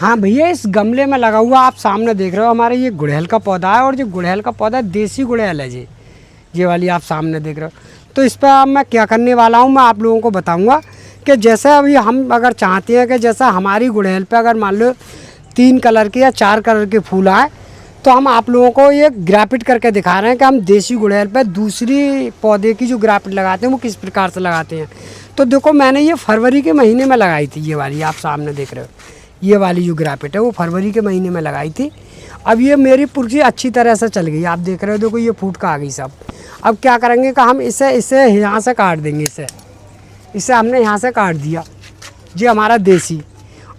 हाँ भैया, इस गमले में लगा हुआ आप सामने देख रहे हो हमारे ये गुड़हल का पौधा है, और जो गुड़हल का पौधा देसी गुड़हल है जी, ये वाली आप सामने देख रहे हो। तो इस पर अब मैं क्या करने वाला हूँ, मैं आप लोगों को बताऊँगा कि जैसे अभी हम अगर चाहते हैं कि जैसा हमारी गुड़हल पे अगर मान लो 3 कलर के या 4 कलर के फूल आए, तो हम आप लोगों को ये ग्राफिट करके दिखा रहे हैं कि हम देसी गुड़हल पे दूसरी पौधे की जो ग्राफिट लगाते हैं वो किस प्रकार से लगाते हैं। तो देखो, मैंने ये फरवरी के महीने में लगाई थी, ये वाली आप सामने देख रहे हो, ये वाली जो ग्राफिट है वो फरवरी के महीने में लगाई थी। अब ये मेरी पुर्जी अच्छी तरह से चल गई, आप देख रहे हो, देखो ये फूट का आ गई सब। अब क्या करेंगे कि हम इसे यहाँ से काट देंगे, इसे हमने यहाँ से काट दिया जी, हमारा देसी।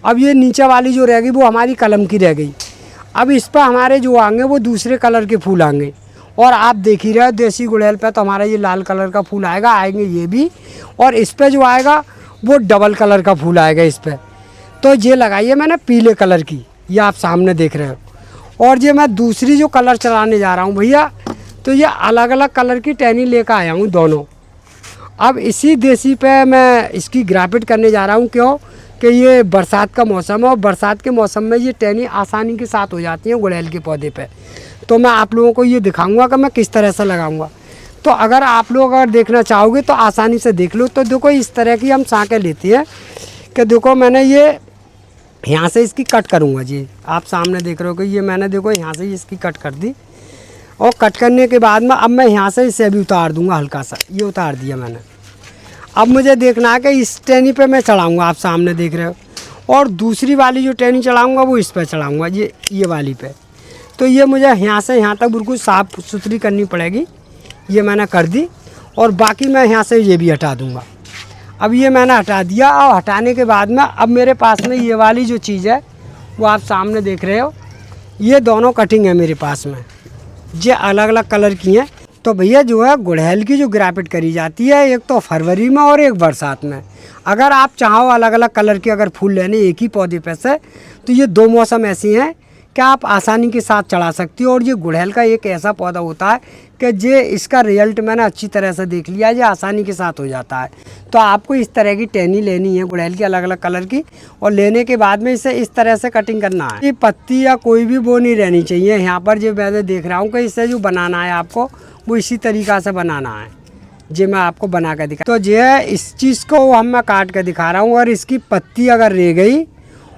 अब ये नीचे वाली जो रह गई वो हमारी कलम की रह गई। अब इस पर हमारे जो आएंगे वो दूसरे कलर के फूल आएंगे, और आप देख ही रहे हो देसी गुड़हल पे तो हमारा ये लाल कलर का फूल आएंगे ये भी, और इस पर जो आएगा वो डबल कलर का फूल आएगा इस पर। तो ये लगाई है मैंने पीले कलर की, ये आप सामने देख रहे हो। और ये मैं दूसरी जो कलर चलाने जा रहा हूँ भैया, तो ये अलग अलग कलर की टहनी लेकर आया हूँ दोनों। अब इसी देसी पे मैं इसकी ग्राफिट करने जा रहा हूँ, क्यों कि ये बरसात का मौसम है, और बरसात के मौसम में ये टहनी आसानी के साथ हो जाती हैं गुड़हल के पौधे पे। तो मैं आप लोगों को ये दिखाऊंगा कि मैं किस तरह से लगाऊंगा। तो अगर आप लोग अगर देखना चाहोगे तो आसानी से देख लो। तो देखो, इस तरह की हम साँकें लेते हैं कि देखो मैंने ये यहाँ से इसकी कट करूँगा जी, आप सामने देख रहे हो कि ये मैंने देखो यहाँ से इसकी कट कर दी, और कट करने के बाद में अब मैं यहाँ से इसे भी उतार दूँगा, हल्का सा ये उतार दिया मैंने। अब मुझे देखना है कि इस टहनी पे मैं चढ़ाऊँगा, आप सामने देख रहे हो, और दूसरी वाली जो टहनी चढ़ाऊँगा वो इस पर चढ़ाऊँगा, ये वाली पे। तो ये मुझे यहाँ से यहाँ तक बिल्कुल साफ़ सुथरी करनी पड़ेगी, ये मैंने कर दी, और बाकी मैं यहाँ से ये भी हटा दूँगा। अब ये मैंने हटा दिया, और हटाने के बाद में अब मेरे पास में ये वाली जो चीज़ है वो आप सामने देख रहे हो, ये दोनों कटिंग है मेरे पास में, ये अलग अलग कलर की हैं। तो भैया जो है गुड़हल की जो ग्राफिट करी जाती है, एक तो फरवरी में और एक बरसात में। अगर आप चाहो अलग अलग कलर के अगर फूल लेने एक ही पौधे पे से, तो ये 2 मौसम ऐसी हैं कि आप आसानी के साथ चढ़ा सकती हो। और ये गुड़हल का एक ऐसा पौधा होता है कि ये इसका रिजल्ट मैंने अच्छी तरह से देख लिया, ये आसानी के साथ हो जाता है। तो आपको इस तरह की टहनी लेनी है गुड़हल की अलग अलग कलर की, और लेने के बाद में इसे इस तरह से कटिंग करना है। ये पत्ती या कोई भी वो नहीं रहनी चाहिए यहाँ पर, जो मैं देख रहा हूँ कि इससे जो बनाना है आपको वो इसी तरीक़ा से बनाना है, जो मैं आपको बना कर दिखा। तो जो है इस चीज़ को मैं काट कर दिखा रहा हूँ, और इसकी पत्ती अगर रह गई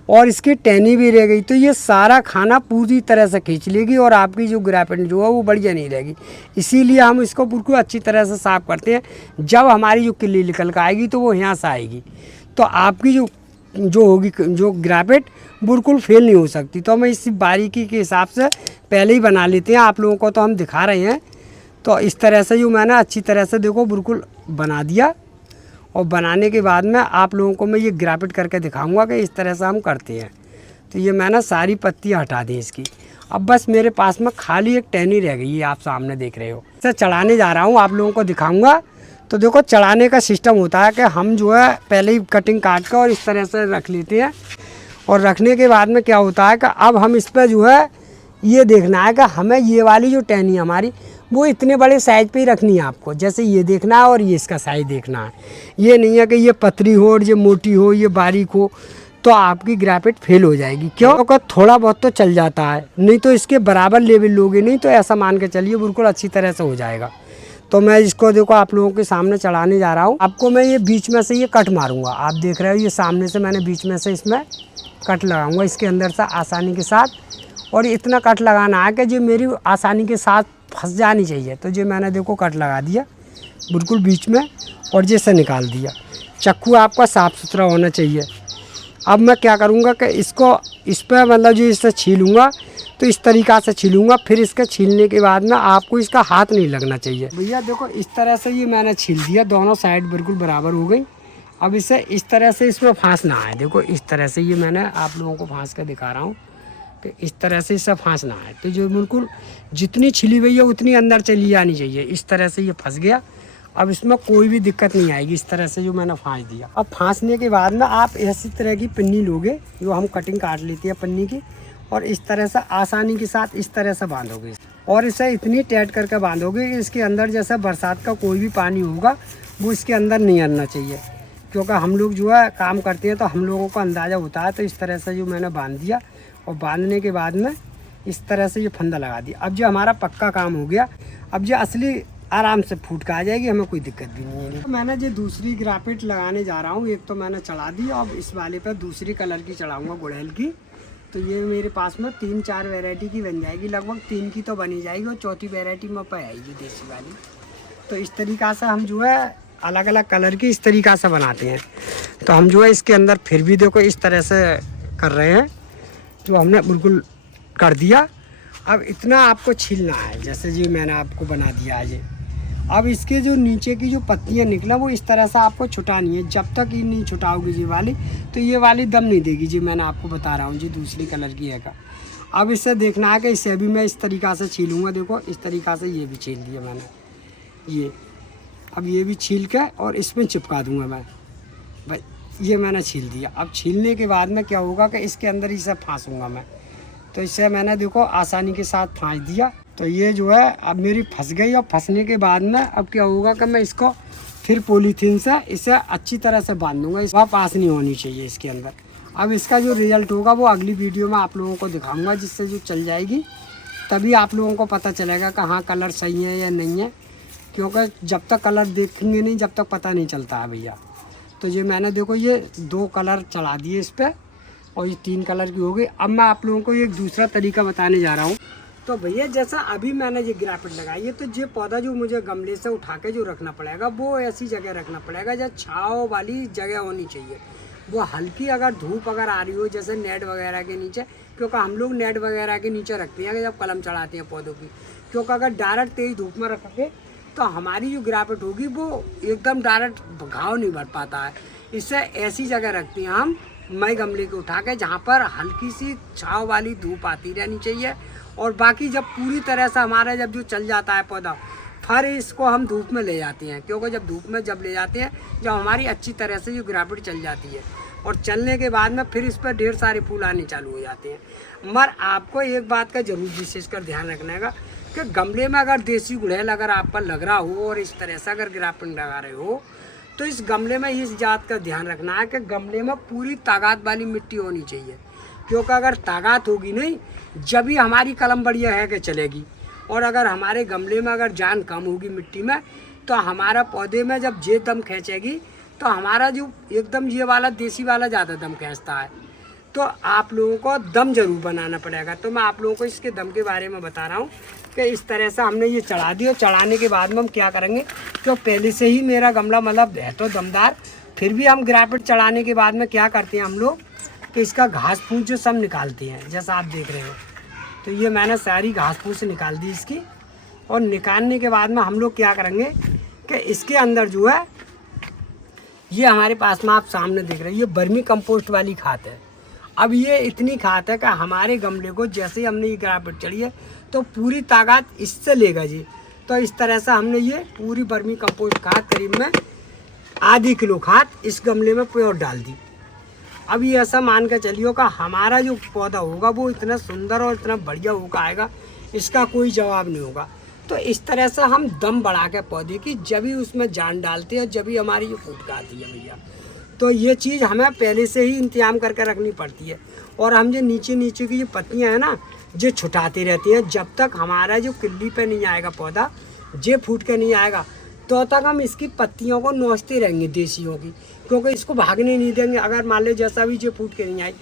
और इसकी टहनी भी रह गई तो ये सारा खाना पूरी तरह से खींच लेगी, और आपकी जो ग्राफिट जो है वो बढ़िया नहीं रहेगी। इसीलिए हम इसको बिल्कुल अच्छी तरह से साफ़ करते हैं। जब हमारी जो किल्ली निकल कर आएगी तो वो यहाँ से आएगी, तो आपकी जो होगी जो ग्राफिट बिल्कुल फेल नहीं हो सकती। तो हम इस बारीकी के हिसाब से पहले ही बना लेते हैं, आप लोगों को तो हम दिखा रहे हैं। तो इस तरह से जो मैंने अच्छी तरह से देखो बिल्कुल बना दिया, और बनाने के बाद में आप लोगों को मैं ये ग्राफिट करके दिखाऊंगा कि इस तरह से हम करते हैं। तो ये मैंने सारी पत्तियाँ हटा दी इसकी। अब बस मेरे पास में खाली एक टहनी रह गई है, आप सामने देख रहे हो। इसे चढ़ाने जा रहा हूँ, आप लोगों को दिखाऊंगा। तो देखो, चढ़ाने का सिस्टम होता है कि हम जो है पहले ही कटिंग काट कर और इस तरह से रख लेते हैं, और रखने के बाद में क्या होता है कि अब हम इस पर जो है ये देखना है कि हमें ये वाली जो टहनी हमारी वो इतने बड़े साइज़ पे ही रखनी है आपको, जैसे ये देखना है और ये इसका साइज़ देखना है। ये नहीं है कि ये पतली हो और ये मोटी हो, ये बारीक हो, तो आपकी ग्राफिट फेल हो जाएगी। क्यों? क्योंकि थोड़ा बहुत तो चल जाता है, नहीं तो इसके बराबर लेवल लोगे नहीं तो ऐसा मान के चलिए बिल्कुल अच्छी तरह से हो जाएगा। तो मैं इसको देखो आप लोगों के सामने चढ़ाने जा रहा हूँ। आपको मैं ये बीच में से ये कट मारूँगा, आप देख रहे हो ये सामने से मैंने बीच में से इसमें कट लगाऊँगा इसके अंदर से आसानी के साथ, और इतना कट लगाना है कि जो मेरी आसानी के साथ फंस जानी चाहिए। तो जो मैंने देखो कट लगा दिया बिल्कुल बीच में, और जैसे निकाल दिया। चक्कू आपका साफ़ सुथरा होना चाहिए। अब मैं क्या करूँगा कि इसको इस पर मतलब जो इससे छीलूँगा तो इस तरीक़ा से छीलूँगा। फिर इसके छीलने के बाद में आपको इसका हाथ नहीं लगना चाहिए। भैया देखो, इस तरह से ये मैंने छील दिया, दोनों साइड बिल्कुल बराबर हो गई। अब इसे इस तरह से इसमें फांसना है। देखो इस तरह से ये मैंने आप लोगों को फांस कर दिखा रहा हूँ कि इस तरह से इसे फांसना है। तो जो बिल्कुल जितनी छिली हुई है उतनी अंदर चली जानी चाहिए। इस तरह से ये फंस गया। अब इसमें कोई भी दिक्कत नहीं आएगी। इस तरह से जो मैंने फांस दिया, अब फांसने के बाद में आप ऐसी तरह की पन्नी लोगे, जो हम कटिंग काट लेती है पन्नी की, और इस तरह से आसानी के साथ इस तरह से बांधोगे, और इसे इतनी टाइट करके बांधोगे कि इसके अंदर जैसे बरसात का कोई भी पानी होगा वो इसके अंदर नहीं आना चाहिए। क्योंकि हम लोग जो है काम करते हैं तो हम लोगों को अंदाज़ा होता है। तो इस तरह से जो मैंने बांध दिया और बांधने के बाद में इस तरह से ये फंदा लगा दिया। अब जो हमारा पक्का काम हो गया, अब जो असली आराम से फूट का आ जाएगी, हमें कोई दिक्कत भी नहीं है। तो मैंने जो दूसरी ग्राफिट लगाने जा रहा हूँ, एक तो मैंने चढ़ा दी, अब इस वाले पर दूसरी कलर की चढ़ाऊँगा गुड़हल की। तो ये मेरे पास में 3-4 वैरायटी की बन जाएगी, लगभग 3 की तो बनी जाएगी और चौथी वैरायटी में पे आएगी देसी वाली। तो इस तरीक़ा से हम जो है अलग अलग कलर की इस तरीक़ा से बनाते हैं। तो हम जो है इसके अंदर फिर भी देखो इस तरह से कर रहे हैं, जो हमने बिल्कुल कर दिया। अब इतना आपको छीलना है, जैसे जी मैंने आपको बना दिया है। अब इसके जो नीचे की जो पत्तियां निकला वो इस तरह से आपको छुटानी है। जब तक ये नहीं छुटाओगी जी वाली, तो ये वाली दम नहीं देगी जी। मैंने आपको बता रहा हूँ जी, दूसरी कलर की है का। अब इससे देखना है कि इसे भी मैं इस तरीक़ा से छीलूँगा। देखो इस तरीक़ा से ये भी छील दिया मैंने, ये अब ये भी छील के और इसमें चिपका दूँगा मैं। भाई ये मैंने छील दिया। अब छीलने के बाद में क्या होगा कि इसके अंदर इसे फांसूँगा मैं। तो इससे मैंने देखो आसानी के साथ फांस दिया। तो ये जो है अब मेरी फंस गई, और फंसने के बाद में अब क्या होगा कि मैं इसको फिर पॉलीथीन से इसे अच्छी तरह से बांध दूँगा। वह पास नहीं होनी चाहिए इसके अंदर। अब इसका जो रिज़ल्ट होगा वो अगली वीडियो में आप लोगों को दिखाऊंगा, जिससे जो चल जाएगी तभी आप लोगों को पता चलेगा कि हाँ कलर सही है या नहीं है। क्योंकि जब तक कलर देखेंगे नहीं, जब तक पता नहीं चलता है भैया। तो ये मैंने देखो ये 2 कलर चढ़ा दिए इस पर, और ये 3 कलर की हो गई। अब मैं आप लोगों को एक दूसरा तरीका बताने जा रहा हूँ। तो भैया जैसा अभी मैंने ये ग्राफिट लगाई है, तो ये पौधा जो मुझे गमले से उठा के जो रखना पड़ेगा, वो ऐसी जगह रखना पड़ेगा जहाँ छाँव वाली जगह होनी चाहिए। वो हल्की अगर धूप अगर आ रही हो, जैसे नेट वगैरह के नीचे, क्योंकि हम लोग नेट वगैरह के नीचे रखते हैं जब कलम चढ़ाते हैं पौधों की। क्योंकि अगर डायरेक्ट तेज धूप में रखोगे तो हमारी जो ग्राफिट होगी वो एकदम डायरेक्ट घाव नहीं भर पाता है। इससे ऐसी जगह रखते हैं हम मैं गमले को उठा के, जहाँ पर हल्की सी छाँव वाली धूप आती रहनी चाहिए। और बाकी जब पूरी तरह से हमारा जब जो चल जाता है पौधा, फिर इसको हम धूप में ले जाते हैं। क्योंकि जब धूप में जब ले जाते हैं, जब हमारी अच्छी तरह से जो ग्राफिट चल जाती है, और चलने के बाद में फिर इस पर ढेर सारे फूल आने चालू हो जाते हैं। मगर आपको एक बात का जरूर विशेषकर ध्यान रखना है कि गमले में अगर देसी गुड़हल अगर आप पर लग रहा हो और इस तरह से अगर ग्राफिट लगा रहे हो, तो इस गमले में इस बात का ध्यान रखना है कि गमले में पूरी ताकत वाली मिट्टी होनी चाहिए। क्योंकि अगर ताकत होगी नहीं, जब ही हमारी कलम बढ़िया है कि चलेगी। और अगर हमारे गमले में अगर जान कम होगी मिट्टी में, तो हमारा पौधे में जब ये दम खींचेगी, तो हमारा जो एकदम ये वाला देसी वाला ज़्यादा दम खींचता है। तो आप लोगों को दम जरूर बनाना पड़ेगा। तो मैं आप लोगों को इसके दम के बारे में बता रहा हूँ कि इस तरह से हमने ये चढ़ा दी। और चढ़ाने के बाद में हम क्या करेंगे, तो पहले से ही मेरा गमला मतलब है तो दमदार, फिर भी हम ग्राफिट चढ़ाने के बाद में क्या करते हैं हम लोग कि इसका घास फूस जो सब निकालते हैं, जैसा आप देख रहे हो। तो ये मैंने सारी घास फूस निकाल दी इसकी। और निकालने के बाद में हम लोग क्या करेंगे कि इसके अंदर जो है, ये हमारे पास में आप सामने देख रहे हैं, ये वर्मी कंपोस्ट वाली खाद है। अब ये इतनी खाद है कि हमारे गमले को जैसे ही हमने ये ग्राफिट चढ़ी है, तो पूरी ताकत इससे लेगा जी। तो इस तरह से हमने ये पूरी वर्मी कंपोस्ट खाद करीब में आधी किलो खाद इस गमले में प्योर डाल दी। अब ये ऐसा मान कर चलिए कि हमारा जो पौधा होगा वो इतना सुंदर और इतना बढ़िया होकर आएगा, इसका कोई जवाब नहीं होगा। तो इस तरह से हम दम बढ़ा के पौधे की जब भी उसमें जान डालते हैं, जब भी हमारी ये फूट आती है भैया। तो ये चीज़ हमें पहले से ही इंतजाम करके रखनी पड़ती है। और हम जो नीचे नीचे की जो पत्तियाँ हैं ना, जो छुटाती रहती हैं, जब तक हमारा जो किल्ली पे नहीं आएगा पौधा, जे फूट के नहीं आएगा, तो तक हम इसकी पत्तियों को नोचते रहेंगे देसियों की। क्योंकि इसको भागने नहीं देंगे। अगर मान लो जैसा भी ये फूट के नहीं आई,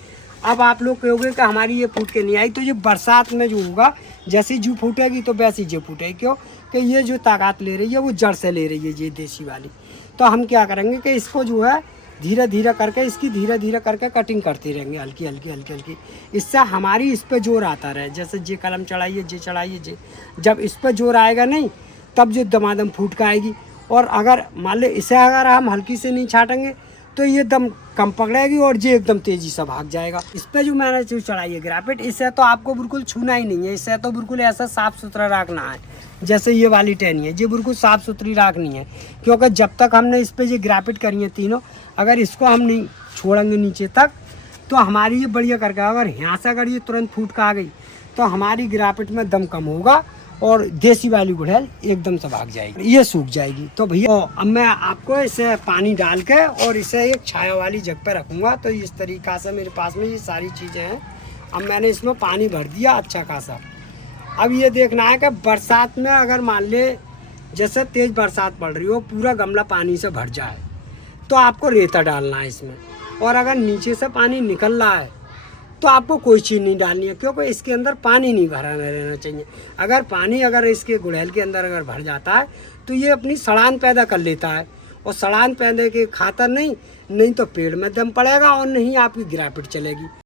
अब आप लोग कहोगे कि हमारी ये फूट के नहीं आई, तो ये बरसात में जो होगा, जैसी जू फूटेगी तो वैसी जे फूटेगी। क्यों कि ये जो ताकत ले रही है वो जड़ से ले रही है ये देसी वाली। तो हम क्या करेंगे कि इसको जो है धीरे धीरे करके, इसकी धीरे धीरे करके कटिंग करते रहेंगे, हल्की हल्की हल्की हल्की। इससे हमारी इस पर जोर आता रहे। जैसे जे कलम चढ़ाइए, जे चढ़ाइए, जे जब इस पर जोर आएगा नहीं, तब जो दमादम फूट का आएगी। और अगर मान लो इसे अगर हम हल्की से नहीं छाटेंगे, तो ये दम कम पकड़ेगी और ये एकदम तेज़ी से भाग जाएगा। इस पर जो मैंने चीज़ चढ़ाई है ग्राफिट, इससे तो आपको बिल्कुल छूना ही नहीं है। इससे तो बिल्कुल ऐसा साफ़ सुथरा रखना है। जैसे ये वाली टहनी है, ये बिल्कुल साफ़ सुथरी रखनी है। क्योंकि जब तक हमने इस पर ये ग्राफिट करी है तीनों, अगर इसको हम नहीं छोड़ेंगे नीचे तक, तो हमारी ये बढ़िया करके, अगर यहाँ से अगर ये तुरंत फूट का आ गई, तो हमारी ग्राफिट में दम कम होगा और देसी वाली गुड़हल एकदम से भाग जाएगी, ये सूख जाएगी। तो भैया अब मैं आपको इसे पानी डाल के और इसे एक छाया वाली जगह पे रखूँगा। तो इस तरीक़ा से मेरे पास में ये सारी चीज़ें हैं। अब मैंने इसमें पानी भर दिया अच्छा खासा। अब ये देखना है कि बरसात में अगर मान ले जैसे तेज़ बरसात पड़ रही हो, पूरा गमला पानी से भर जाए, तो आपको रेता डालना है इसमें। और अगर नीचे से पानी निकल रहा है तो आपको कोई चीज़ नहीं डालनी है, क्योंकि इसके अंदर पानी नहीं भरा रहना चाहिए। अगर इसके गुड़हल के अंदर अगर भर जाता है तो ये अपनी सड़ान पैदा कर लेता है, और सड़ान पैदा के खातर नहीं तो पेड़ में दम पड़ेगा और नहीं आपकी गिरावट चलेगी।